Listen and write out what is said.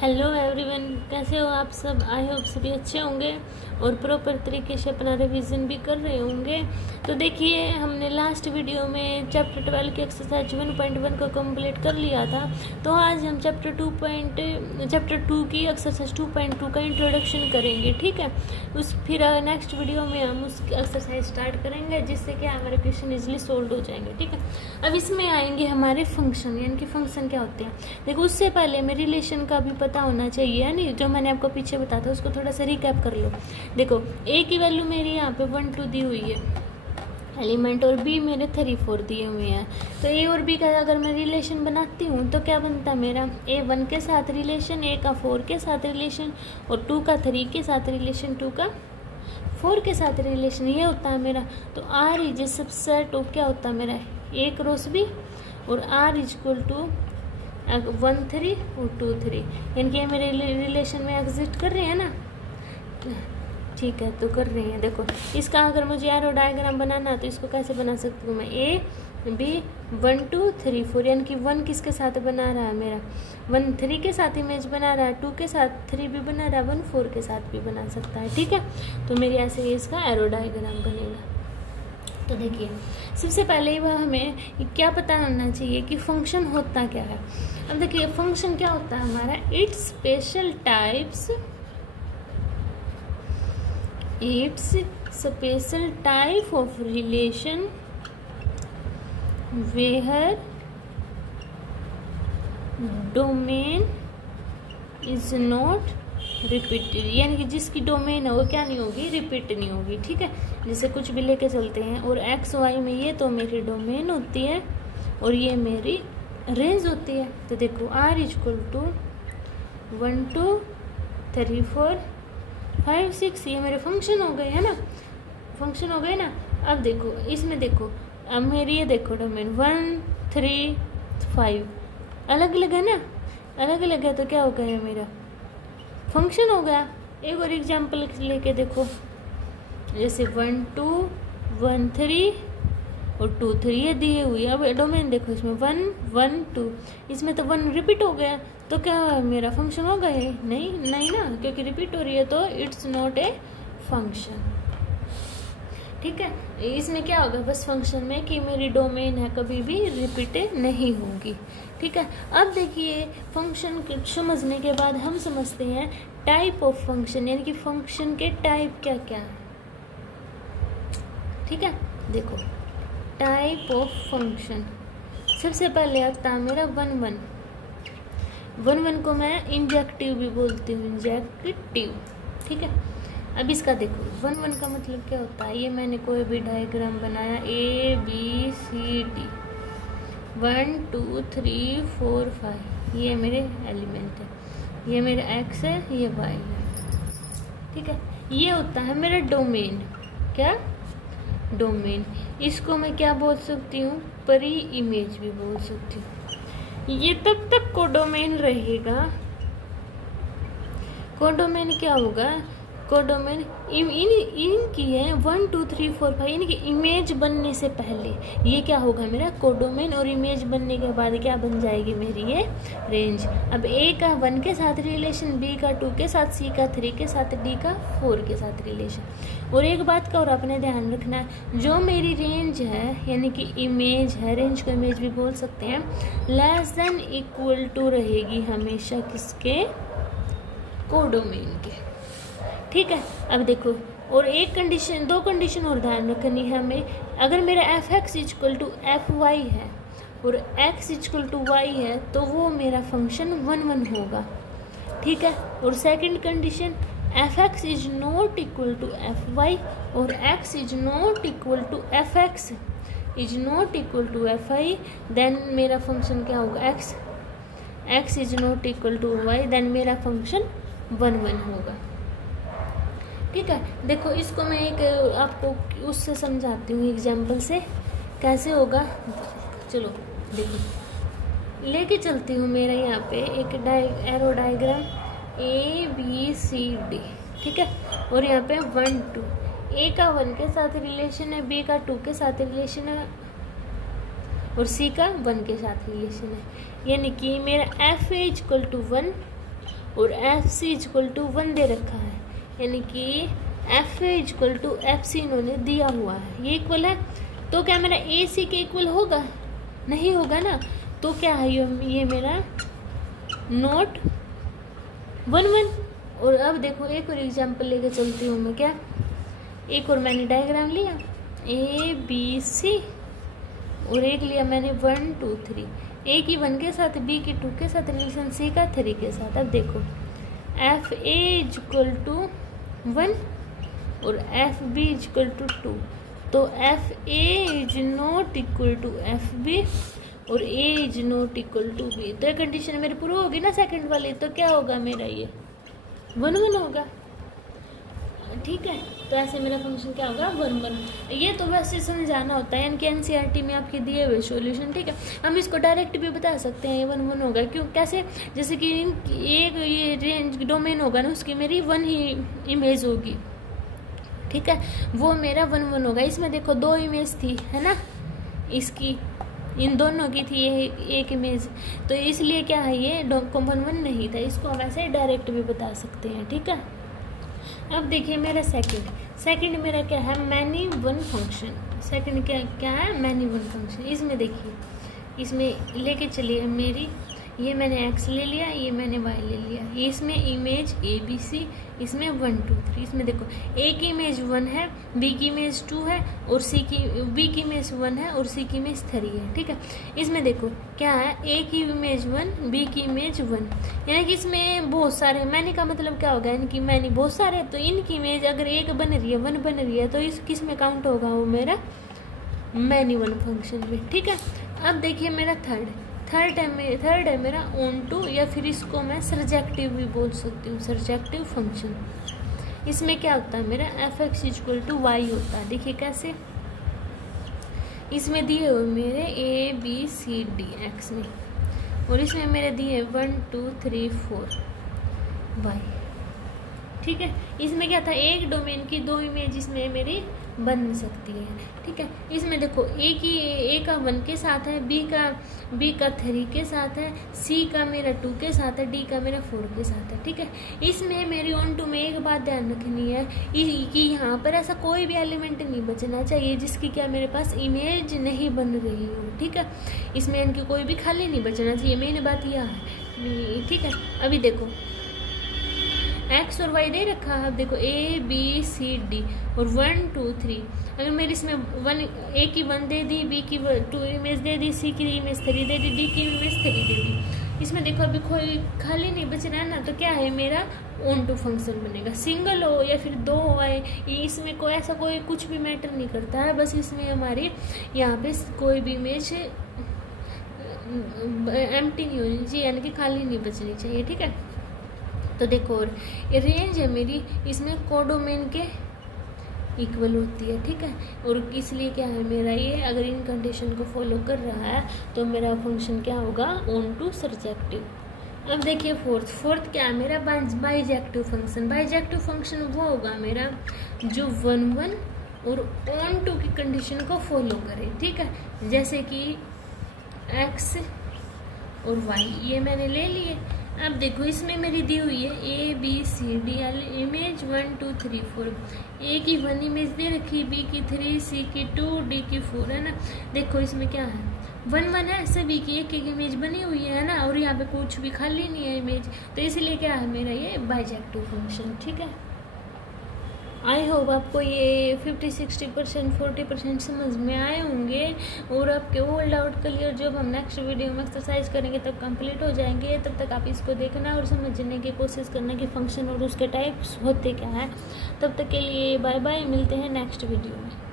Hello everyone, कैसे हो आप सब। आई होप सभी अच्छे होंगे और प्रॉपर तरीके से अपना रिवीजन भी कर रहे होंगे। तो देखिए, हमने लास्ट वीडियो में चैप्टर 12 की एक्सरसाइज 1.1 को कंप्लीट कर लिया था। तो आज हम चैप्टर 2 की एक्सरसाइज 2.2 का इंट्रोडक्शन करेंगे। ठीक है, फिर नेक्स्ट वीडियो में हम उस एक्सरसाइज स्टार्ट करेंगे, जिससे कि हमारे क्वेश्चन इजीली सोल्व हो जाएंगे। ठीक है, अब इसमें आएंगे हमारे फंक्शन, यानी कि फंक्शन क्या होते हैं। देखो, उससे पहले हमें रिलेशन का भी पता होना चाहिए, है नहीं। जो मैंने आपको पीछे बताया था उसको थोड़ा सा रिकैप कर लो। देखो, ए की वैल्यू मेरी यहाँ पे 1 2 दी हुई है एलिमेंट, और बी मेरे 3 4 दिए हुए हैं। तो ए और बी का अगर मैं रिलेशन बनाती हूँ तो क्या बनता है मेरा, ए 1 के साथ रिलेशन, ए का 4 के साथ रिलेशन, और 2 का 3 के साथ रिलेशन, 2 का 4 के साथ रिलेशन, ये होता है मेरा। तो आर इज सबसेट ऑफ क्या होता है मेरा, ए क्रॉस बी, और आर इज इक्वल टू 1 3 और 2 3, यानी कि ये मेरे रिलेशन में एग्जिस्ट कर रहे हैं ना। ठीक है, तो कर रही हैं। देखो, इसका अगर मुझे एरो डायग्राम बनाना है तो इसको कैसे बना सकती हूँ मैं, ए बी 1 2 3 4, यानी कि 1 किसके साथ बना रहा है मेरा, 1 3 के साथ इमेज बना रहा है, 2 के साथ 3 भी बना रहा है, 1 4 के साथ भी बना सकता है। ठीक है, तो मेरी ऐसे इसका एरो डायग्राम बनेगा। तो देखिए, सबसे पहले वह हमें क्या पता होना चाहिए कि फंक्शन होता क्या है। अब देखिए, फंक्शन क्या होता है हमारा, it's special type of relation where domain is not repeated, यानी कि जिसकी डोमेन है वो क्या नहीं होगी, रिपीट नहीं होगी। ठीक है, जैसे कुछ भी लेके चलते हैं, और एक्स वाई में ये तो मेरी डोमेन होती है और ये मेरी रेंज होती है। तो देखो, आर इज इक्वल टू 1 2 3 4 5 6, ये मेरे फंक्शन हो गए, है ना, फंक्शन हो गए ना। अब देखो, इसमें देखो, अब मेरी ये देखो डोमेन 1 3 5 अलग अलग है ना, अलग अलग है, तो क्या हो गया मेरा फंक्शन हो गया। एक और एग्जाम्पल लेके देखो, जैसे 1 2 1 3 और 2 3 ये दिए हुई। अब डोमेन देखो, इसमें 1 1 2, इसमें तो 1 रिपीट हो गया, तो क्या मेरा फंक्शन हो गया, नहीं ना, क्योंकि रिपीट हो रही है तो इट्स नॉट ए फंक्शन। ठीक है, इसमें क्या होगा बस फंक्शन में कि मेरी डोमेन है कभी भी रिपीट नहीं होगी। ठीक है, अब देखिए, फंक्शन समझने के बाद हम समझते हैं टाइप ऑफ फंक्शन, यानी कि फंक्शन के टाइप क्या क्या है। ठीक है, देखो, टाइप ऑफ फंक्शन सबसे पहले आता है मेरा 1 1 को मैं इंजेक्टिव भी बोलती हूँ, इंजेक्टिव। ठीक है, अब इसका देखो 1 का मतलब क्या होता है, ये मैंने कोई भी डायग्राम बनाया, ए बी सी डी 1 2 3 4 5, ये मेरे एलिमेंट है, ये मेरा एक्स है, ये वाई है। ठीक है, ये होता है मेरा डोमेन। क्या डोमेन, इसको मैं क्या बोल सकती हूँ, परी इमेज भी बोल सकती हूँ। ये तब तक कोडोमेन रहेगा। कोडोमेन क्या होगा, कोडोमेन इनकी है 1 2 3 4 5, यानी कि इमेज बनने से पहले ये क्या होगा मेरा कोडोमेन, और इमेज बनने के बाद क्या बन जाएगी मेरी ये रेंज। अब ए का 1 के साथ रिलेशन, बी का 2 के साथ, सी का 3 के साथ, डी का 4 के साथ रिलेशन। और एक बात का और अपने ध्यान रखना है, जो मेरी रेंज है यानी कि इमेज है, रेंज को इमेज भी बोल सकते हैं, लेस देन इक्वल टू रहेगी हमेशा किसके, कोडोमेन के। ठीक है, अब देखो, और एक कंडीशन, 2 कंडीशन और ध्यान रखनी है हमें। अगर मेरा F X equal to F Y है और एक्स इक्वल टू वाई है, तो वो मेरा फंक्शन 1 1 होगा। ठीक है, और second condition, f x is not equal to F y और x is not equal to f x is not equal to f i, then मेरा फंक्शन क्या होगा, x is not equal to y, then मेरा function 1 1 होगा। ठीक है, देखो, इसको मैं एक आपको उससे समझाती हूँ एग्जाम्पल से कैसे होगा। चलो देखो, लेके चलती हूँ मेरा यहाँ पे एक arrow diagram A B C D. ठीक है, और यहाँ पे 1 2, ए का 1 के साथ रिलेशन है, बी का 2 के साथ रिलेशन है, और सी का 1 के साथ रिलेशन है, यानी कि मेरा एफ ए इक्वल टू 1 और एफ सी इक्वल टू 1 दे रखा है, यानी कि F A equal to F C इन्होंने दिया हुआ है, ये इक्वल है। तो क्या मेरा ए सी के इक्वल होगा? नहीं होगा ना। तो क्या है ये मेरा नॉट 1 1। और अब देखो एक और एग्जांपल लेके चलती हूँ मैं। क्या एक और मैंने डायग्राम लिया ए बी सी और एक लिया मैंने 1 2 3, ए की 1 के साथ, बी की 2 के साथ रिलेशन, सी का 3 के साथ। अब देखो एफ ए इक्वल टू 1 और एफ बी इक्वल टू 2, तो f a is not equal to f b और a is not equal to b. तो ये कंडीशन मेरी पूरी होगी ना सेकंड वाली। तो क्या होगा मेरा ये 1 1 होगा, ठीक है। तो ऐसे मेरा फंक्शन क्या होगा 1 1। ये तो वैसे समझाना होता है, यानी कि एनसीईआरटी में आपके दिए हुए सॉल्यूशन, ठीक है। हम इसको डायरेक्ट भी बता सकते हैं ये 1 1 होगा। क्यों? कैसे? जैसे कि एक ये रेंज डोमेन होगा ना, उसकी मेरी 1 ही इमेज होगी, ठीक है, वो मेरा 1 1 होगा। इसमें देखो 2 इमेज थी, है ना, इसकी इन दोनों की थी ये एक इमेज, तो इसलिए क्या है ये 1 1 नहीं था। इसको हम ऐसे डायरेक्ट भी बता सकते हैं, ठीक है। अब देखिए मेरा सेकंड मेरा क्या है मैनी वन फंक्शन। सेकंड क्या है मैनी वन फंक्शन। इसमें देखिए, इसमें लेके चलिए मेरी, ये मैंने x ले लिया, ये मैंने y ले लिया, ये इसमें इमेज ए बी सी, इसमें 1 2 3। इसमें देखो a की इमेज 1 है, b की इमेज 2 है और b की इमेज 1 है और c की इमेज 3 है, ठीक है। इसमें देखो क्या है a की इमेज 1, b की इमेज 1, यानी कि इसमें बहुत सारे, मैंने का मतलब क्या होगा, यानी कि मैंने बहुत सारे, तो इनकी इमेज अगर एक बन रही है 1 बन रही है तो इस किस में काउंट होगा, वो मेरा मैनी वन फंक्शन में, ठीक है। अब देखिए मेरा थर्ड है मेरा ऑन टू, या फिर इसको मैं सरजेक्टिव भी बोल सकती हूँ, सरजेक्टिव फंक्शन। इसमें क्या होता है मेरा F X equal to Y होता है। देखिए कैसे, इसमें दिए हुए मेरे A B C D X में, और इसमें मेरे दिए 1 2 3 4 वाई, ठीक है। इसमें क्या था, एक डोमेन की 2 इमेज इसमें मेरी बन सकती है, ठीक है। इसमें देखो ए का 1 के साथ है, बी का 3 के साथ है, सी का मेरा 2 के साथ है, डी का मेरा 4 के साथ है, ठीक है। इसमें मेरी ऑन टू में एक बात ध्यान रखनी है कि यहाँ पर ऐसा कोई भी एलिमेंट नहीं बचना चाहिए जिसकी क्या मेरे पास इमेज नहीं बन रही हो, ठीक है। इसमें इनकी कोई भी खाली नहीं बचना चाहिए, मेन बात यह है, ठीक है। अभी देखो एक्स और वाई दे रखा है, अब देखो ए बी सी डी और 1 2 3। अगर मेरी इसमें ए की 1 दे दी, बी की 2 इमेज दे दी, सी की इमेज 3 दे दी, डी की इमेज 3 दे दी। इसमें देखो अभी कोई खाली नहीं बच रहा है ना, तो क्या है मेरा ऑन टू फंक्शन बनेगा। सिंगल हो या फिर 2 हो आए, इसमें कोई ऐसा कोई कुछ भी मैटर नहीं करता है, बस इसमें हमारी यहाँ पे कोई भी इमेज एम्प्टी नहीं होनी चाहिए, यानी कि खाली नहीं बचनी चाहिए, ठीक है। तो देखो और ये रेंज है मेरी, इसमें कोडोमेन के इक्वल होती है, ठीक है। और इसलिए क्या है मेरा ये, अगर इन कंडीशन को फॉलो कर रहा है तो मेरा फंक्शन क्या होगा ऑन टू सरजेक्टिव। अब देखिए फोर्थ क्या है मेरा बाइजेक्टिव फंक्शन। बाइजेक्टिव फंक्शन वो होगा मेरा जो 1 1 और ऑन टू की कंडीशन को फॉलो करे, ठीक है। जैसे कि एक्स और वाई ये मैंने ले लिए। अब देखो इसमें मेरी दी हुई है A B C D image 1 2 3 4। A की 1 इमेज दे रखी, बी की 3, सी की 2, डी की 4, है ना। देखो इसमें क्या है 1 1 है, सभी की एक इमेज बनी हुई है ना, और यहाँ पे कुछ भी खाली नहीं है इमेज, तो इसलिए क्या है मेरा ये बाइजेक्टिव फंक्शन, ठीक है। आई होप आपको ये 50-60% 40% समझ में आए होंगे, और आपके ऑल डाउट क्लियर जब हम नेक्स्ट वीडियो में एक्सरसाइज करेंगे तब कंप्लीट हो जाएंगे। तब तक आप इसको देखना और समझने की कोशिश करना कि फंक्शन और उसके टाइप्स होते क्या है। तब तक के लिए बाय बाय, मिलते हैं नेक्स्ट वीडियो में।